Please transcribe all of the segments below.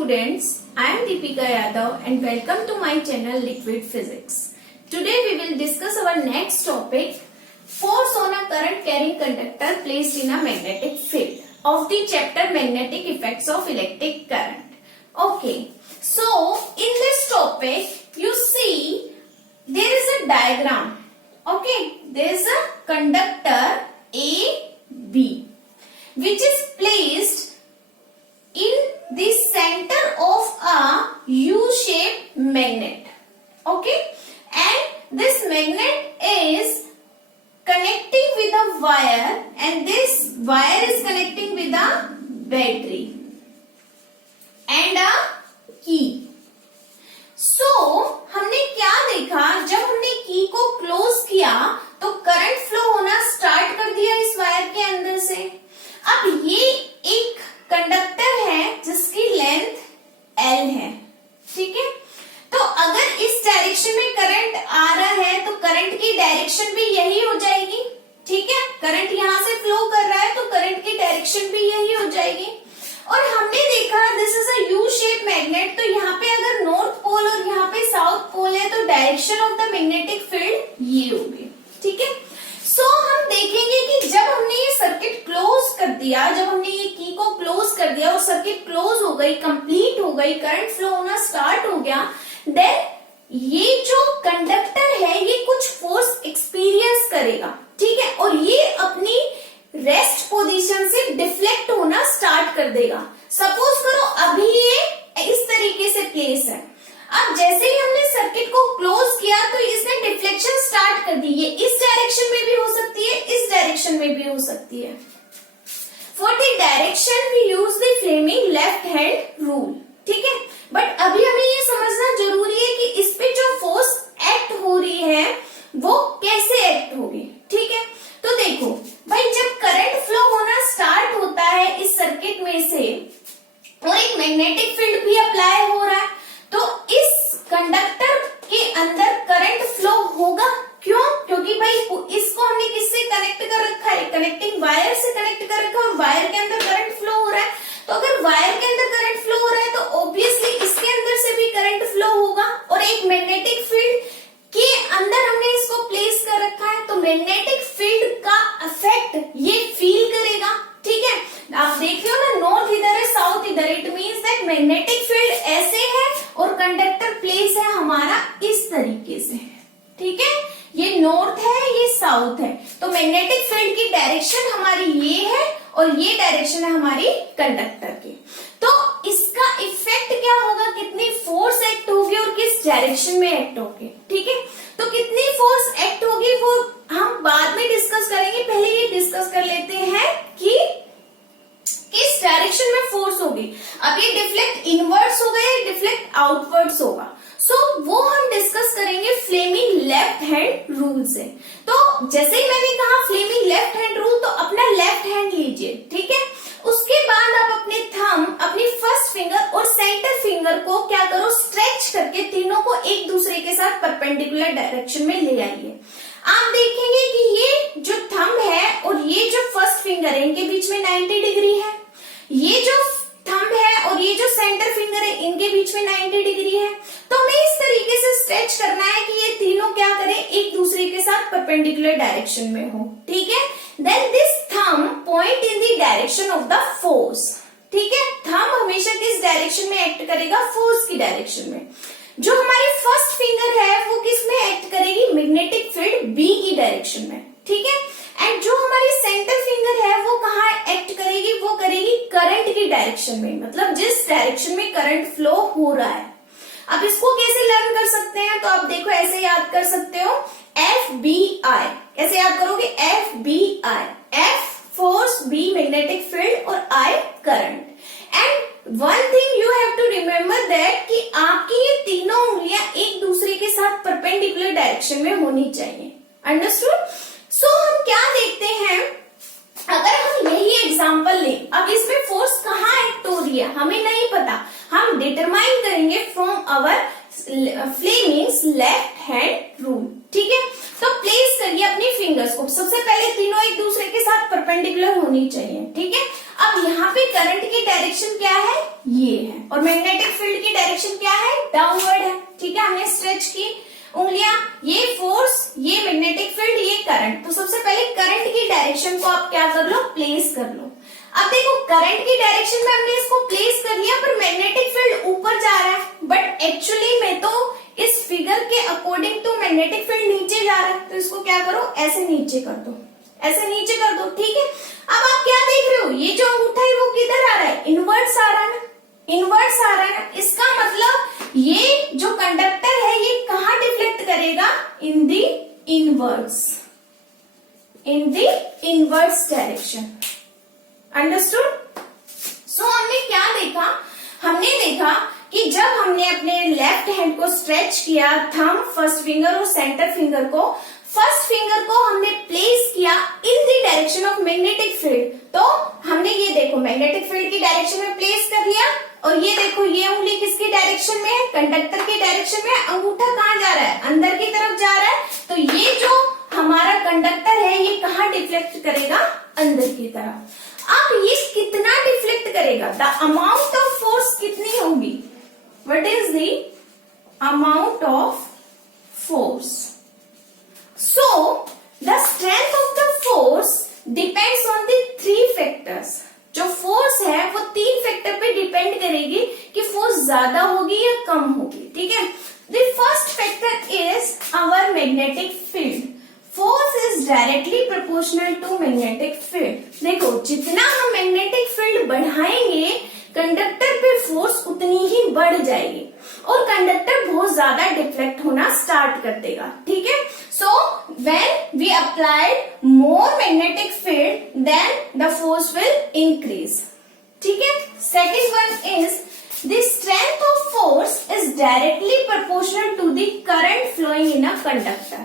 Students, I am Deepika Yadav and welcome to my channel Liquid Physics. Today we will discuss our next topic, force on a current carrying conductor placed in a magnetic field of the chapter magnetic effects of electric current. Okay, so in this topic you see there is a diagram. Okay, there is a conductor AB which is placed in the center of a U-shaped magnet. Okay, and this magnet is connecting with a wire and this wire is connecting with a battery and a key. So हमने क्या देखा, जब हमने की को close किया तो current flow होना स्टार्ट कर दिया इस वायर के अंदर से. अब ये एक कंडक्टर है जिसकी लेंथ L है, ठीक है. तो अगर इस डायरेक्शन में करंट आ रहा है तो करंट की डायरेक्शन भी यही हो जाएगी, ठीक है. करंट यहां से फ्लो कर रहा है तो करंट की डायरेक्शन भी यही हो जाएगी. और हमने देखा this is a U shape magnet, तो यहाँ पे अगर नॉर्थ पोल और यहाँ पे साउथ पोल है तो direction of the magnetic field ये होगी, ठीक है. सो हम देखेंगे कि जब हमने ये सर्किट क्लोज कर दिया, जब हमने ये की को क्लोज कर दिया और सर्किट क्लोज हो गई, कंप्लीट हो गई, करंट फ्लो होना स्टार्ट हो गया, देन ये जो कंडक्टर है ये कुछ फोर्स एक्सपीरियंस करेगा, ठीक है. और ये अपनी रेस्ट पोजीशन से डिफ्लेक्ट होना स्टार्ट कर देगा. सपोज करो अभी ये इस तरीके से प्लेस है. अब जैसे ही हमने सर्किट को क्लोज किया तो इसने डिफ्लेक्शन स्टार्ट कर दी. ये इस डायरेक्शन में भी हो सकती है, इस डायरेक्शन में भी हो सकती है. For the direction we use the Fleming left hand rule, ठीक है. बट अभी हमें ये समझना जरूरी है कि इस पे जो फोर्स एक्ट हो रही है वो कैसे एक्ट होगी, ठीक है. तो देखो भाई, जब करंट फ्लो होना स्टार्ट होता है इस सर्किट में से और एक मैग्नेटिक फील्ड भी अप्लाई हो रहा है तो इस कंडक्टर के अंदर करंट फ्लो होगा. क्यों? क्योंकि भाई इसको हमने किससे कनेक्ट कर रखा है, कनेक्टिंग वायर से कनेक्ट कर रखा है और वायर के अंदर करंट फ्लो हो रहा है. तो अगर वायर के अंदर करंट फ्लो हो रहा है तो ऑब्वियसली इसके अंदर से भी करंट फ्लो होगा. और एक मैग्नेटिक फील्ड के अंदर हमने इसको प्लेस कर रखा है तो मैग्नेटिक फील्ड का इफेक्ट ये फील करेगा, ठीक है. आप देख रहे हो ना, नॉर्थ इधर है, साउथ इधर है. It means that magnetic field ऐसे है और कंडक्टर प्लेस है हमारा इस तरीके से, ठीक है. ये नॉर्थ है, ये साउथ है. तो मैग्नेटिक फील्ड की डायरेक्शन हमारी ये है और ये डायरेक्शन है हमारी कंडक्टर की. तो इसका इफेक्ट क्या होगा, कितनी फोर्स एक्ट होगी और किस डायरेक्शन में एक्ट होगी, ठीक है. तो कितनी फोर्स एक्ट होगी वो हम बाद में डिस्कस करेंगे. पहले ये डिस्कस कर लेते हैं कि किस डायरेक्शन में फोर्स होगी. अब ये डिफ्लेक्ट इनवर्ड्स होगा या डिफ्लेक्ट आउटवर्ड्स होगा, सो वो हम डिस्कस करेंगे फ्लेमिंग लेफ्ट हैंड रूल से. तो जैसे ही मैंने कहा फ्लेमिंग लेफ्ट हैंड रूल, तो अपना लेफ्ट हैंड लीजिए, ठीक है. उसके बाद आप अपने थंब, अपनी फर्स्ट फिंगर और सेंटर फिंगर को क्या करो, स्ट्रेच करके तीनों को एक दूसरे के साथ परपेंडिकुलर डायरेक्शन में ले आइए. आप देखेंगे कि ये जो थंब है और ये जो फर्स्ट फिंगर है इनके बीच में 90 डिग्री है. ये जो थंब है और ये जो सेंटर फिंगर है इनके बीच में 90 डिग्री है. तो हमें इस तरीके से स्ट्रेच करना है कि ये तीनों क्या करें, एक दूसरे के साथ परपेंडिकुलर डायरेक्शन में हो, ठीक है. Then this thumb point in the direction of the force, ठीक है. थंब हमेशा किस डायरेक्शन में एक्ट करेगा, फोर्स की डायरेक्शन में. जो हमारी फर्स्ट फिंगर है वो किस में एक्ट करेगी, मैग्नेटिक फील्ड बी की डायरेक्शन में, ठीक है. एंड जो हमारी सेंटर फिंगर है वो कहाँ एक्ट करेगी, वो करेगी करंट की डायरेक्शन में, मतलब जिस डायरेक्शन में करंट फ्लो हो रहा है. अब इसको कैसे लर्न कर सकते हैं, तो आप देखो ऐसे याद कर सकते हो, FBI. कैसे याद करोगे, FBI. F force, B magnetic field और I current. And one thing you have to remember that कि आपकी ये तीनों उंगलियां एक दूसरे के साथ परपेंडिकुलर डायरेक्शन में होनी चाहिए. अंडरस्टूड. सो हम क्या देखते हैं, अगर हम यही एग्जांपल लें, अब इसमें फोर्स कहाँ एक्ट हो रही है हमें नहीं पता, हम डिटरमाइन करेंगे from our Fleming's left hand rule, ठीक है. तो प्लेस करिए अपनी फिंगर्स को. सबसे पहले तीनों एक दूसरे के साथ परपेंडिकुलर होनी चाहिए, ठीक है. अब यहाँ पे करंट की डायरेक्शन क्या है, ये है, और मैग्नेटिक फील्ड की डायरेक्शन क्या है, डाउनवर्ड है। ठीक है, हमने स्ट्रेच की उंगलियां, ये फोर्स, ये मैग्नेटिक फील्ड, ये करंट। तो सबसे पहले करंट की डायरेक्शन को आप क्या कर लो, प्लेस कर लो। अब देखो करंट की डायरेक्शन में हमने इसको प्लेस कर लिया, पर मैग्नेटिक फील्ड ऊपर जा रहा है, बट एक्चुअली में तो इस फिगर के अकॉर्डिंग तो मैग्नेटिक फील्ड नीचे जा रहा है। तो इसको क्या करो, ऐसे नीचे कर दो, ऐसे नीचे कर दो। ठीक है, अब आप क्या देख रहे हो, ये जो अंगूठा है वो किधर आ रहा है, इनवर्ट्स आ रहा है ना, इनवर्ट्स आ रहा है ना। इसका मतलब ये जो कंडक्टर है ये कहाँ डिफ्लेक्ट करेगा, इन दी इनवर्ट्स, इन दी इनवर्ट्स डायरेक्शन। अंडरस्टूड? सो हमने क्या देखा, हमने देखा कि जब हमने अपने लेफ्ट हैंड को स्ट्रेच किया, थंब, फर्स्ट फिंगर और सेंटर फिंगर को, फर्स्ट फिंगर को हमने प्लेस किया इन the direction of magnetic field, तो हमने ये देखो मैग्नेटिक फील्ड की डायरेक्शन में प्लेस कर लिया, और ये देखो ये उंगली किसकी डायरेक्शन में है, कंडक्टर की डायरेक्शन में। अंगूठा कहाँ जा रहा है, अंदर की तरफ जा रहा है, तो ये जो हमारा कंडक्टर है ये कहाँ डिफ्लेक्ट करेगा, अंदर की तरफ। अब ये कितना डिफ्लेक्ट करेगा, द अमाउंट ऑफ फोर्स कितनी होगी, what is the amount of force. So, the strength of the force depends on the three factors. जो फोर्स है वो तीन फैक्टर पे डिपेंड करेगी कि फोर्स ज्यादा होगी या कम होगी। ठीक है, the first factor is our magnetic field. Force is directly proportional to magnetic field. देखो जितना हम मैग्नेटिक फील्ड बढ़ाएंगे कंडक्टर पे फोर्स उतनी ही बढ़ जाएगी, और कंडक्टर बहुत ज्यादा डिफ्लेक्ट होना स्टार्ट कर देगा। ठीक है, so when we applied more magnetic field then the force will increase. ठीक है, second one is the strength of force is directly proportional to the current flowing in a conductor.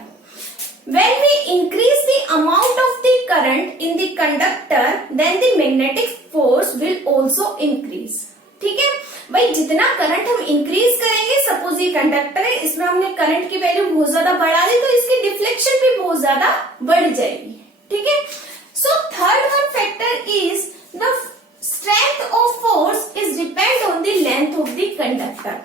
When we increase the amount of the current in the conductor, then the magnetic force will also increase. ठीक है भाई, जितना current हम increase करेंगे, suppose ये conductor है, इसमें हमने करंट की वैल्यू बहुत ज्यादा बढ़ा दी, तो इसकी डिफ्लेक्शन भी बहुत ज्यादा बढ़ जाएगी। ठीक है, so third one factor is the strength of force is depend on the length of the conductor.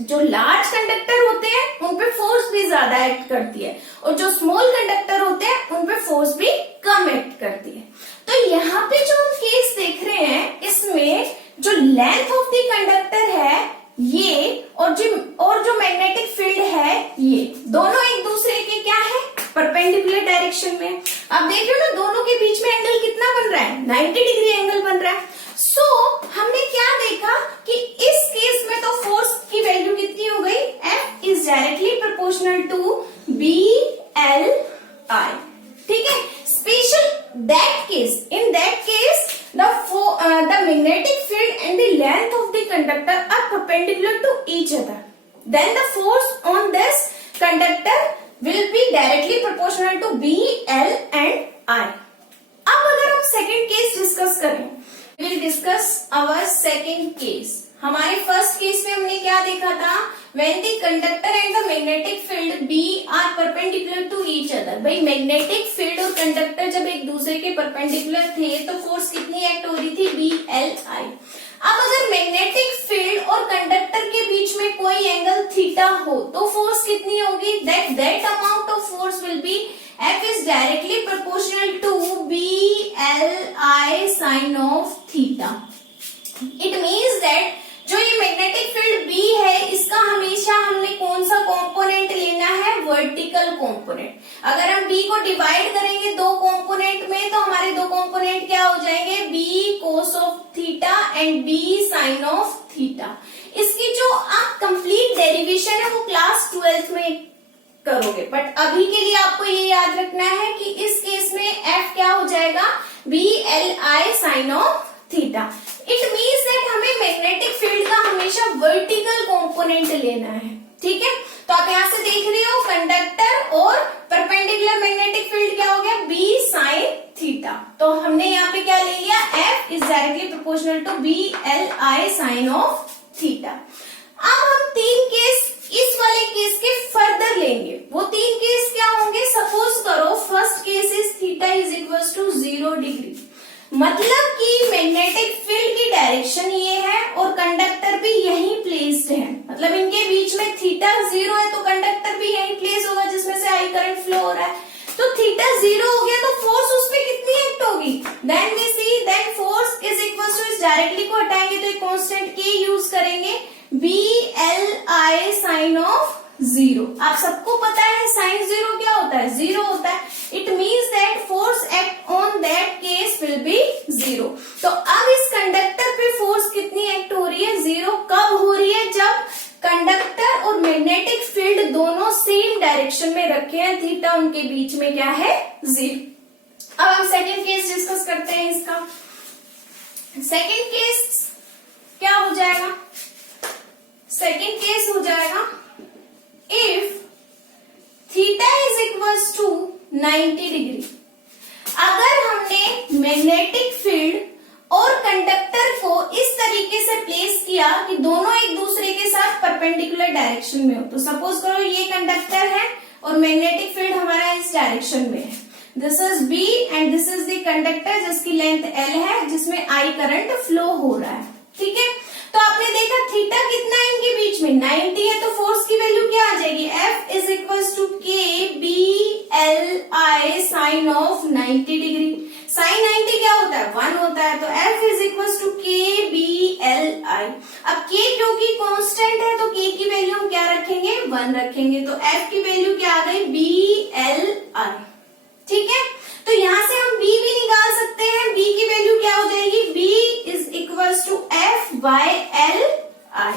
जो लार्ज कंडक्टर होते हैं उन पे फोर्स भी ज्यादा एक्ट करती है, और जो स्मॉल कंडक्टर होते हैं उन पे फोर्स भी कम एक्ट करती है। तो यहाँ पे जो हम केस देख रहे हैं, इसमें जो लेंथ ऑफ द कंडक्टर है ये, और जो मैग्नेटिक फील्ड है ये, दोनों एक दूसरे के क्या है, परपेंडिकुलर डायरेक्शन में। आप देख रहे हो ना, दोनों के बीच में एंगल कितना बन रहा है, 90 डिग्री एंगल बन रहा है। सो हमने क्या देखा कि इस केस में तो फोर्स की वैल्यू कितनी हो गई, F is directly proportional to BLI। ठीक है, special that case, in that case the magnetic field and the length of the conductor are perpendicular to each other. Then the force on this conductor will be directly proportional to B, L and I. अब अगर हम second case discuss करें, we will discuss our second case. हमारे first case में हमने क्या देखा था, when the conductor and the magnetic field B are perpendicular to each other। भाई मैग्नेटिक फील्ड और कंडक्टर जब एक दूसरे के परपेंडिकुलर थे तो फोर्स कितनी एक्ट हो रही थी, BLI। अब अगर मैग्नेटिक फील्ड और कंडक्टर के बीच में कोई एंगल थीटा हो तो फोर्स कितनी होगी, that amount of force will be F is directly proportional to BLI sin of theta। It means that जो ये मैग्नेटिक फील्ड B है, इसका हमेशा हमने कौन सा कंपोनेंट लेना है, वर्टिकल कंपोनेंट। अगर हम B को डिवाइड करेंगे दो कंपोनेंट में, तो हमारे दो कंपोनेंट क्या हो जाएंगे, B cos of theta and B sin of theta. इसकी जो आप कंप्लीट डेरिवेशन है वो क्लास 12th में करोगे, बट अभी के लिए आपको ये याद रखना है कि इस केस में F क्या हो जाएगा, BLI sin of theta. It means that हमें मैग्नेटिक फील्ड का हमेशा वर्टिकल कंपोनेंट लेना है। ठीक है, तो आप यहाँ से देख रहे हो कंडक्टर और परपेंडिकुलर मैग्नेटिक फील्ड क्या हो गया, B sin थीटा। तो हमने यहाँ पे क्या ले लिया, F is directly proportional to BLI sin of theta. अब हम तीन केस इस वाले केस के फर्दर लेंगे। वो तीन केस क्या होंगे, सपोज करो first case is theta is equal to 0 degree, मतलब कि मैग्नेटिक फील्ड डायरेक्शन ये है और कंडक्टर भी यहीं प्लेस्ड है, मतलब इनके बीच में थीटा 0 है तो कंडक्टर भी यहीं प्लेस होगा जिसमें से आई करंट फ्लो हो रहा है। तो थीटा 0 हो गया तो फोर्स उसपे कितनी एक्ट होगी, then we see then force is equal to, इस डायरेक्टली को हटाएंगे तो एक कांस्टेंट के यूज करेंगे, BLI साइन ऑफ 0। आप सबको पता है साइन 0 क्या होता है, 0 होता है। It means that force act on that case will be 0। तो अब इस कंडक्टर पे फोर्स कितनी एक्ट हो रही है, 0। कब हो रही है, जब कंडक्टर और मैग्नेटिक फील्ड दोनों सेम डायरेक्शन में रखे हैं, थीटा उनके बीच में क्या है, 0। अब हम सेकेंड केस डिस्कस करते हैं इसका। सेकेंड केस क्या हो जाएगा, सेकेंड केस हो जाएगा if theta is equals to 90 degree. अगर हमने मैग्नेटिक फील्ड और कंडक्टर को इस तरीके से प्लेस किया कि दोनों एक दूसरे के साथ परपेंडिकुलर डायरेक्शन में हो, तो सपोज करो ये कंडक्टर है और मैग्नेटिक फील्ड हमारा इस डायरेक्शन में है, this is B and this is the conductor जिसकी लेंथ एल है, जिसमें आई करंट फ्लो हो रहा है, ठीक है। तो आपने देखा थीटा कितना है इनके बीच में, 90 है, तो फोर्स की वैल्यू क्या आ जाएगी, F is equals to K B L I sine of 90 degree. Sine 90 क्या होता है, 1 होता है, तो F is equals to K B L I. अब K क्योंकि कांस्टेंट है तो K की वैल्यू हम क्या रखेंगे, 1 रखेंगे, तो F की वैल्यू क्या आ गई, बी एल आई, ठीक है। तो यहां से हम B भी निकाल सकते हैं, B की वैल्यू क्या हो जाएगी, B is equals to F by L I,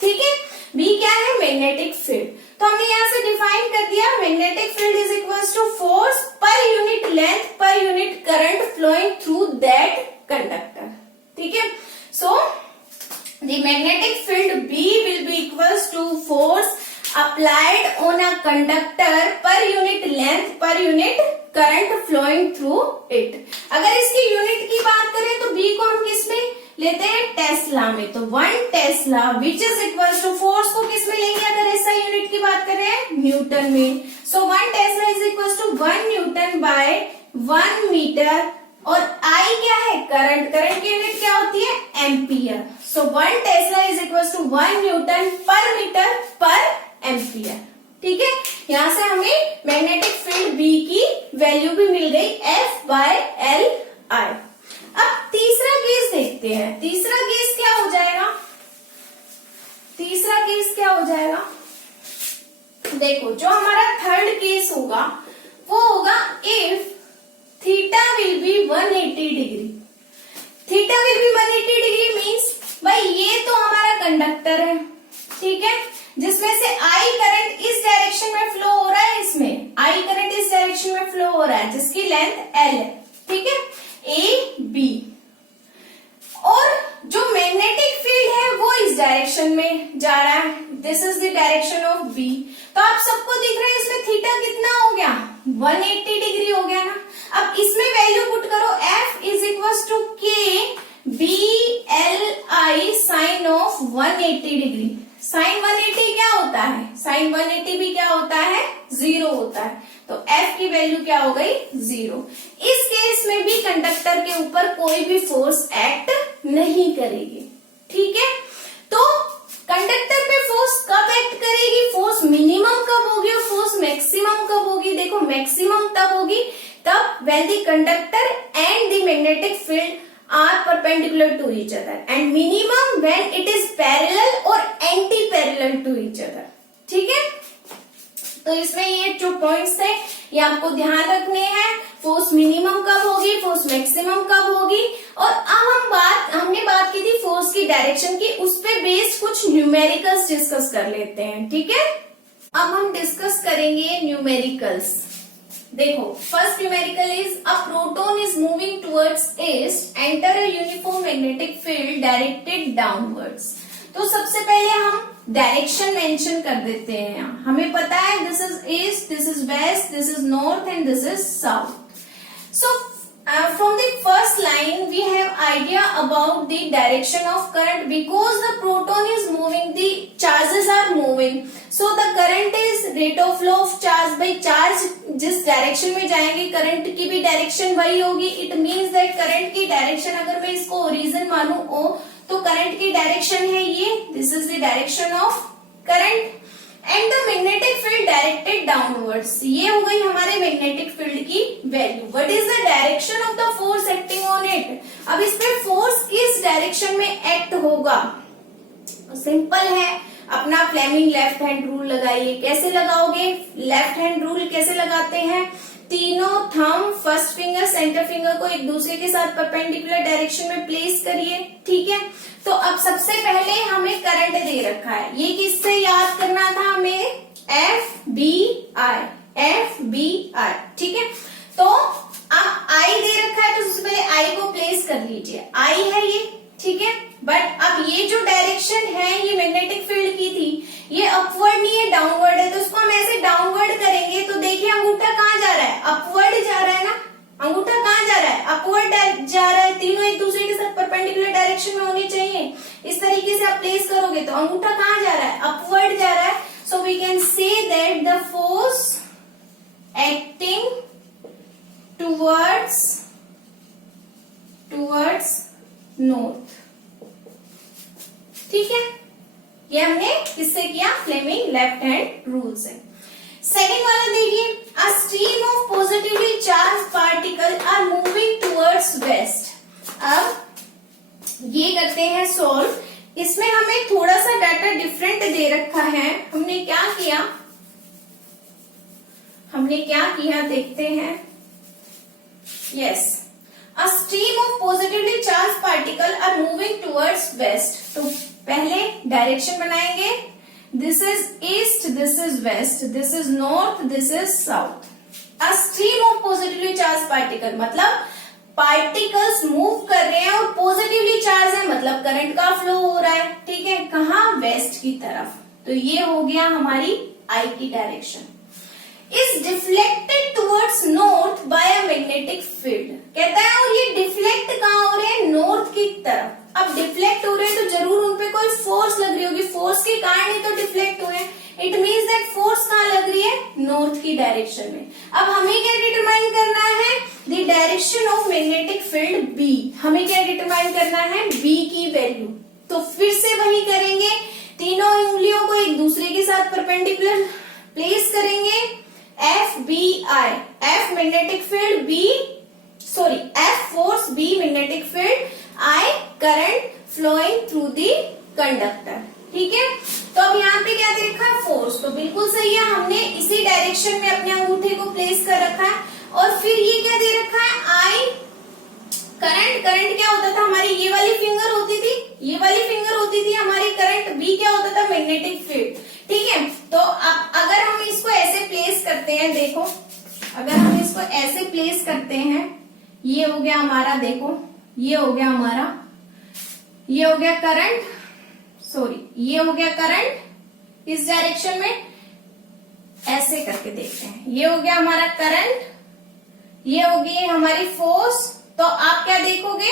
ठीक है। B क्या है, मैग्नेटिक फील्ड। तो हमने यहां से डिफाइन कर दिया, magnetic field is equals to force per unit length per unit current flowing through that conductor, ठीक है। So the magnetic field B will be equals to force applied on a conductor per unit length per unit current flowing through it। अगर इसकी unit की बात करें तो B को हम किस में लेते हैं, टेस्ला में, तो 1 tesla which is equal to, force को किस में लेंगे अगर ऐसा यूनिट की बात करें, न्यूटन में। So 1 tesla is equal to 1 newton by 1 metre, और I क्या है, करंट, करंट की यूनिट क्या होती है, ampere. So 1 tesla is equal to 1 newton per metre per ampere, ठीक है। यहां से हमें मैग्नेटिक फील्ड B की वैल्यू भी मिल गई, F बाय एल आई। अब तीसरा केस देखते हैं, तीसरा केस क्या हो जाएगा, तीसरा केस क्या हो जाएगा, देखो जो हमारा थर्ड केस होगा वो होगा if theta will be 180 degree. Theta will be 180 degree means भाई ये तो हमारा कंडक्टर है, ठीक है, जिसमें से आई करंट इस डायरेक्शन में फ्लो हो रहा है, इसमें आई करंट इस डायरेक्शन में फ्लो हो रहा है जिसकी लेंथ एल है, ठीक है, ए बी। और जो मैग्नेटिक फील्ड है वो इस डायरेक्शन में जा रहा है, this is the direction of B. तो आप सबको दिख रहा है इसमें थीटा कितना हो गया, 180 डिग्री हो गया ना। अब इसमें वैल्यू पुट करो, F is equal to K B L I sine of 180 degree. Sine 180 क्या होता है, साइन 180 भी क्या होता है, 0 होता है, तो F की वैल्यू क्या हो गई, 0। इस केस में भी कंडक्टर के ऊपर कोई भी फोर्स एक्ट नहीं करेगी, ठीक है। तो कंडक्टर पे फोर्स कब एक्ट करेगी, फोर्स मिनिमम कब होगी और फोर्स मैक्सिमम कब होगी, देखो मैक्सिमम तब होगी तब when the conductor and the magnetic field are perpendicular to each other and minimum when it is parallel or anti-parallel to each other, ठीक है। तो इसमें ये जो पॉइंट्स थे ये आपको ध्यान रखने हैं, फोर्स मिनिमम कब होगी, फोर्स मैक्सिमम कब होगी। और अब हमने बात की थी फोर्स की डायरेक्शन की, उस पे बेस्ड कुछ न्यूमेरिकल्स डिस्कस कर लेते हैं, ठीक है। अब हम डिस्कस करेंगे न्यूमेरिकल्स। देखो first numerical is a proton is moving towards east enter a uniform magnetic field directed downwards. तो सबसे पहले हम डायरेक्शन मेंशन कर देते हैं, यहाँ हमें पता है this is east, this is west, this is north and this is south. So from the first line we have idea about the direction of current because the proton is moving, the charges are moving, so the current is rate of flow of charge by charge जिस direction में जाएंगे current की भी direction वही होगी. It means that current की direction अगर मैं इसको ओरिजिन मानू ओ तो करंट की डायरेक्शन है ये, this is the direction of current. And the magnetic field directed downwards, ये हो गई हमारे मैग्नेटिक फील्ड की value. What is the direction of the force acting on it. अब इस पे फोर्स किस डायरेक्शन में एक्ट होगा, सिंपल है. अपना फ्लेमिंग लेफ्ट हैंड रूल लगाइए. कैसे लगाओगे, लेफ्ट हैंड रूल कैसे लगाते हैं, तीनों thumb first finger centre finger को एक दूसरे के साथ परपेंडिकुलर डायरेक्शन में प्लेस करिए. ठीक है, तो अब सबसे पहले हमें करंट दे रखा है, ये किससे याद करना था हमें, एफ बी आई. ठीक है, तो अब आई दे रखा है तो सबसे पहले आई को प्लेस कर लीजिए. आई है ये, ठीक है, बट अब ये जो डायरेक्शन है ये मैग्नेटिक फील्ड की थी, ये अपवर्ड नहीं है डाउनवर्ड है, तो उसको हम ऐसे डाउनवर्ड करेंगे तो देखिए अंगूठा कहाँ जा रहा है, अपवर्ड जा रहा है ना. अंगूठा कहाँ जा रहा है, अपवर्ड जा रहा है. तीनों एक दूसरे के साथ परपेंडिकुलर डायरेक्शन में होनी चाहिए. इस तरीके से आप प्लेस करोगे तो अंगूठा कहाँ जा रहा है, अपवर्ड जा रहा है. So we can say that the force acting towards north. ठीक है, ये हमने किससे किया, फ्लेमिंग लेफ्ट हैंड रूल से. सेकेंड वाला देखिए, a stream of positively charge particle are moving towards west. अब ये करते हैं सॉल्व. इसमें हमें थोड़ा सा डाटा डिफरेंट दे रखा है. हमने क्या किया देखते हैं. Yes, a stream of positively charge particle are moving towards west. तो पहले डायरेक्शन बनाएंगे, this is east, this is west, this is north, this is south. A stream of positively charge particle मतलब पार्टिकल्स मूव कर रहे हैं और positively charge है मतलब करंट का फ्लो हो रहा है. ठीक है, कहाँ, वेस्ट की तरफ. तो ये हो गया हमारी आई की direction. Is deflected towards north bye a magnetic field. कहता है और ये डिफ्लेक्ट कहाँ हो रहे हैं, नॉर्थ की तरफ. अब डिफ्लेक्ट हो रहे हैं तो जरूर उनपे कोई फोर्स लग रही होगी, फोर्स के कारण ही तो डिफ्लेक्ट हो रहे हैं. इट मीन्स दैट फोर्स कहाँ लग रही है, नॉर्थ की डायरेक्शन में. अब हमें क्या डिटरमाइन करना है, the direction of magnetic field B. हमें क्या डिटरमाइन करना है, बी की वैल्यू. तो फिर से वही करेंगे, तीनों उंगलियों को एक दूसरे के साथ परपेंडिकुलर प्लेस करेंगे. F B I, F magnetic field, B sorry F force, B magnetic field, I current flowing through the conductor. ठीक है, तो अब यहाँ पे क्या दे रखा है, फोर्स. तो बिल्कुल सही है, हमने इसी डायरेक्शन में अपने अंगूठे को प्लेस कर रखा है. और फिर ये क्या दे रखा है, आई करंट. करंट क्या होता था, हमारी ये वाली फिंगर होती थी, ये वाली फिंगर होती थी हमारी करंट. बी क्या होता था, मैग्नेटिक फील्ड. ठीक है, तो अब अगर हम इसको ऐसे प्लेस करते हैं, देखो अगर हम इसको ऐसे प्लेस करते हैं, ये हो गया हमारा, देखो ये हो गया हमारा, ये हो गया करंट, सॉरी ये हो गया करंट इस डायरेक्शन में. ऐसे करके देखते हैं, ये हो गया हमारा करंट, ये होगी हमारी फोर्स. तो आप क्या देखोगे,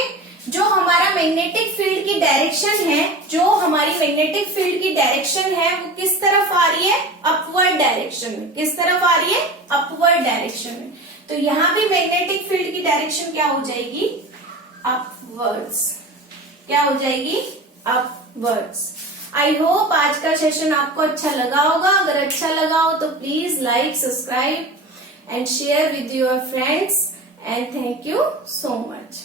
जो हमारा मैग्नेटिक फील्ड की डायरेक्शन है, जो हमारी मैग्नेटिक फील्ड की डायरेक्शन है वो किस तरफ आ रही है, अपवर्ड डायरेक्शन में. किस तरफ आ रही है, अपवर्ड डायरेक्शन में. तो यहाँ भी मैग्नेटिक फील्ड की डायरेक्शन क्या हो जाएगी, अपवर्ड्स. क्या हो जाएगी, अपवर्ड्स. आई होप आज का सेशन आपको अच्छा लगा होगा. अगर अच्छा लगा हो तो please like, subscribe and share with your friends. And thank you so much.